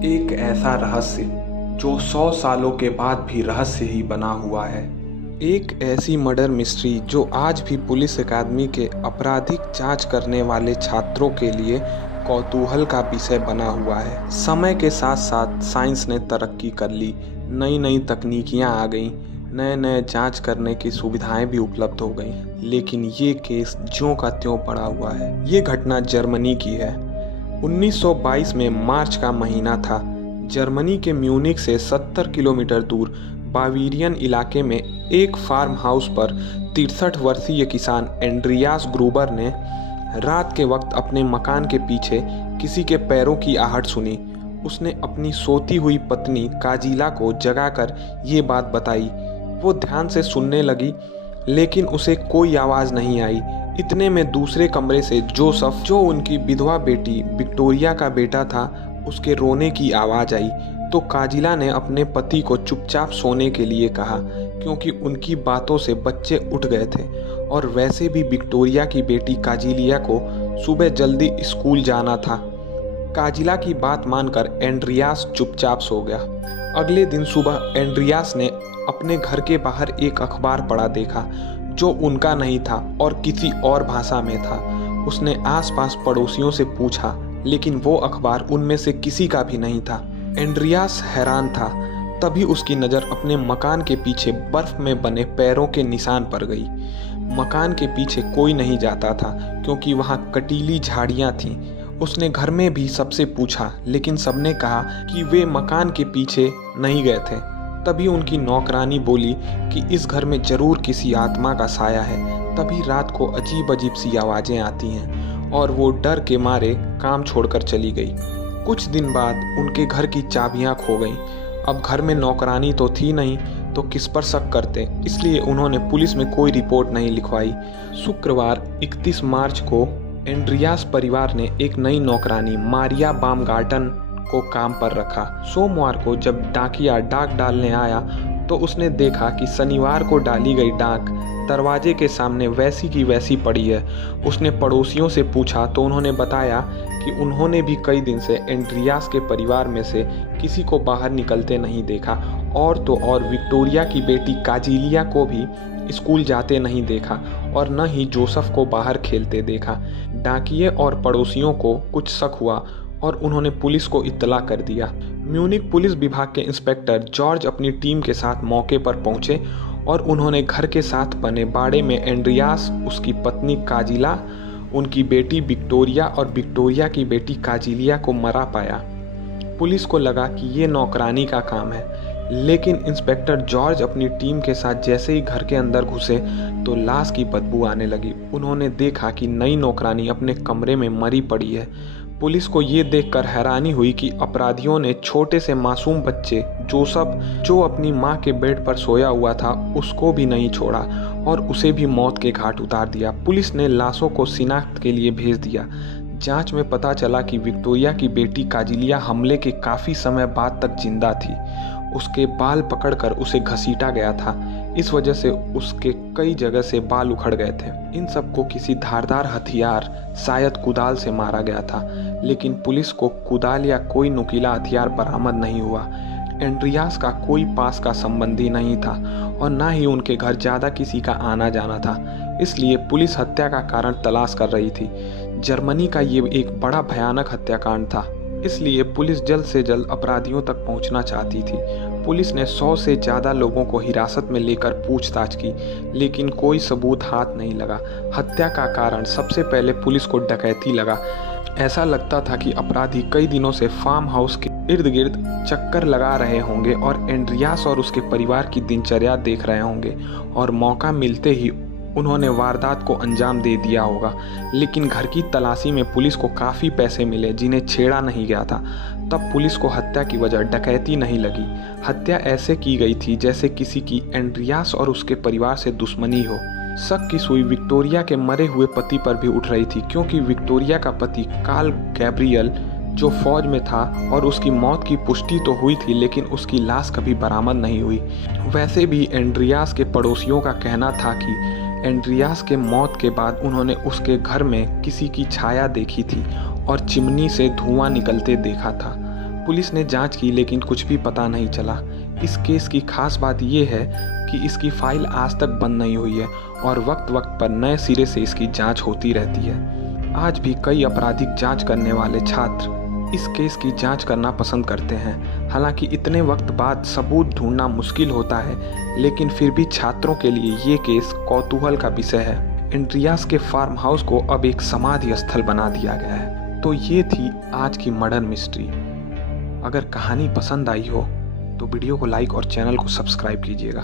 एक ऐसा रहस्य जो 100 सालों के बाद भी रहस्य ही बना हुआ है। एक ऐसी मर्डर मिस्ट्री जो आज भी पुलिस अकादमी के आपराधिक जांच करने वाले छात्रों के लिए कौतूहल का विषय बना हुआ है। समय के साथ साथ साइंस ने तरक्की कर ली, नई नई तकनीकियां आ गईं, नए नए जांच करने की सुविधाएं भी उपलब्ध हो गईं, लेकिन ये केस ज्यों का त्यों पड़ा हुआ है। ये घटना जर्मनी की है। 1922 में मार्च का महीना था। जर्मनी के म्यूनिख से 70 किलोमीटर दूर बाविरियन इलाके में एक फार्म हाउस पर 63 वर्षीय किसान एंड्रियास ग्रूबर ने रात के वक्त अपने मकान के पीछे किसी के पैरों की आहट सुनी। उसने अपनी सोती हुई पत्नी काजिला को जगाकर ये बात बताई। वो ध्यान से सुनने लगी, लेकिन उसे कोई आवाज़ नहीं आई। इतने में दूसरे कमरे से जोसेफ, जो उनकी विधवा बेटी विक्टोरिया का बेटा था, उसके रोने की आवाज़ आई। तो काजिला ने अपने पति को चुपचाप सोने के लिए कहा, क्योंकि उनकी बातों से बच्चे उठ गए थे और वैसे भी विक्टोरिया की बेटी काजिलिया को सुबह जल्दी स्कूल जाना था। काजिला की बात मानकर एंड्रियास चुपचाप सो गया। अगले दिन सुबह एंड्रियास ने अपने घर के बाहर एक अखबार पड़ा देखा, जो उनका नहीं था और किसी और भाषा में था। उसने आसपास पड़ोसियों से पूछा, लेकिन वो अखबार उनमें से किसी का भी नहीं था। एंड्रियास हैरान था। तभी उसकी नज़र अपने मकान के पीछे बर्फ में बने पैरों के निशान पर गई। मकान के पीछे कोई नहीं जाता था, क्योंकि वहाँ कटीली झाड़ियाँ थीं। उसने घर में भी सबसे पूछा, लेकिन सबने कहा कि वे मकान के पीछे नहीं गए थे। तभी उनकी नौकरानी बोली कि इस घर में जरूर किसी आत्मा का साया है। तभी रात को अजीब अजीब सी आवाज़ें आती हैं और वो डर के मारे काम छोड़कर चली गई। कुछ दिन बाद उनके घर की चाबियां खो गईं। अब घर में नौकरानी तो थी नहीं, तो किस पर शक करते, इसलिए उन्होंने पुलिस में कोई रिपोर्ट नहीं लिखवाई। शुक्रवार 31 मार्च को एंड्रियास परिवार ने एक नई नौकरानी मारिया बामगार्टन को काम पर रखा। सोमवार को जब डाकिया डाक डालने आया तो उसने देखा कि शनिवार को डाली गई डाक दरवाजे के सामने वैसी की वैसी पड़ी है। उसने पड़ोसियों से पूछा तो उन्होंने बताया कि उन्होंने भी कई दिन से एंड्रियास के परिवार में से किसी को बाहर निकलते नहीं देखा, और तो और विक्टोरिया की बेटी काजिलिया को भी स्कूल जाते नहीं देखा और न ही जोसेफ को बाहर खेलते देखा। डाकिये और पड़ोसियों को कुछ शक हुआ और उन्होंने पुलिस को इत्तला कर दिया। म्यूनिख पुलिस विभाग के इंस्पेक्टर जॉर्ज अपनी टीम के साथ मौके पर पहुंचे और उन्होंने घर के साथ बने बाड़े में एंड्रियास, उसकी पत्नी काजिला, उनकी बेटी विक्टोरिया और विक्टोरिया की बेटी काजिलिया को मरा पाया। पुलिस को लगा कि ये नौकरानी का काम है, लेकिन इंस्पेक्टर जॉर्ज अपनी टीम के साथ जैसे ही घर के अंदर घुसे तो लाश की बदबू आने लगी। उन्होंने देखा कि नई नौकरानी अपने कमरे में मरी पड़ी है। पुलिस को ये देखकर हैरानी हुई कि अपराधियों ने छोटे से मासूम बच्चे जोसेफ, जो अपनी मां के बेड पर सोया हुआ था, उसको भी नहीं छोड़ा और उसे भी मौत के घाट उतार दिया। पुलिस ने लाशों को शिनाख्त के लिए भेज दिया। जांच में पता चला कि विक्टोरिया की बेटी काजिलिया हमले के काफ़ी समय बाद तक जिंदा थी। उसके बाल पकड़कर उसे घसीटा गया था। इस वजह से उसके कई जगह से बाल उखड़ गए थे। इन सबको किसी धारदार हथियार, शायद कुदाल से मारा गया था, लेकिन पुलिस को कुदाल या कोई नुकीला हथियार बरामद नहीं हुआ। एंड्रियास का कोई पास का संबंधी नहीं था और ना ही उनके घर ज़्यादा किसी का आना जाना था, इसलिए पुलिस हत्या का कारण तलाश कर रही थी। जर्मनी का ये एक बड़ा भयानक हत्याकांड था, इसलिए पुलिस जल्द से जल्द अपराधियों तक पहुंचना चाहती थी। पुलिस ने 100 से ज़्यादा लोगों को हिरासत में लेकर पूछताछ की, लेकिन कोई सबूत हाथ नहीं लगा। हत्या का कारण सबसे पहले पुलिस को डकैती लगा। ऐसा लगता था कि अपराधी कई दिनों से फार्म हाउस के इर्द गिर्द चक्कर लगा रहे होंगे और एंड्रियास और उसके परिवार की दिनचर्या देख रहे होंगे, और मौका मिलते ही उन्होंने वारदात को अंजाम दे दिया होगा। लेकिन घर की तलाशी में पुलिस को काफ़ी पैसे मिले जिन्हें छेड़ा नहीं गया था। तब पुलिस को हत्या की वजह डकैती नहीं लगी। हत्या ऐसे की गई थी जैसे किसी की एंड्रियास और उसके परिवार से दुश्मनी हो। शक की सुई विक्टोरिया के मरे हुए पति पर भी उठ रही थी, क्योंकि विक्टोरिया का पति कार्ल गैब्रियल, जो फौज में था, और उसकी मौत की पुष्टि तो हुई थी, लेकिन उसकी लाश कभी बरामद नहीं हुई। वैसे भी एंड्रियास के पड़ोसियों का कहना था कि एंड्रियास के मौत के बाद उन्होंने उसके घर में किसी की छाया देखी थी और चिमनी से धुआं निकलते देखा था। पुलिस ने जांच की लेकिन कुछ भी पता नहीं चला। इस केस की खास बात यह है कि इसकी फाइल आज तक बंद नहीं हुई है और वक्त वक्त पर नए सिरे से इसकी जांच होती रहती है। आज भी कई आपराधिक जांच करने वाले छात्र इस केस की जांच करना पसंद करते हैं। हालांकि इतने वक्त बाद सबूत ढूंढना मुश्किल होता है, लेकिन फिर भी छात्रों के लिए ये केस कौतूहल का विषय है। एंड्रियास के फार्म हाउस को अब एक समाधि स्थल बना दिया गया है। तो ये थी आज की मर्डर मिस्ट्री। अगर कहानी पसंद आई हो तो वीडियो को लाइक और चैनल को सब्सक्राइब कीजिएगा।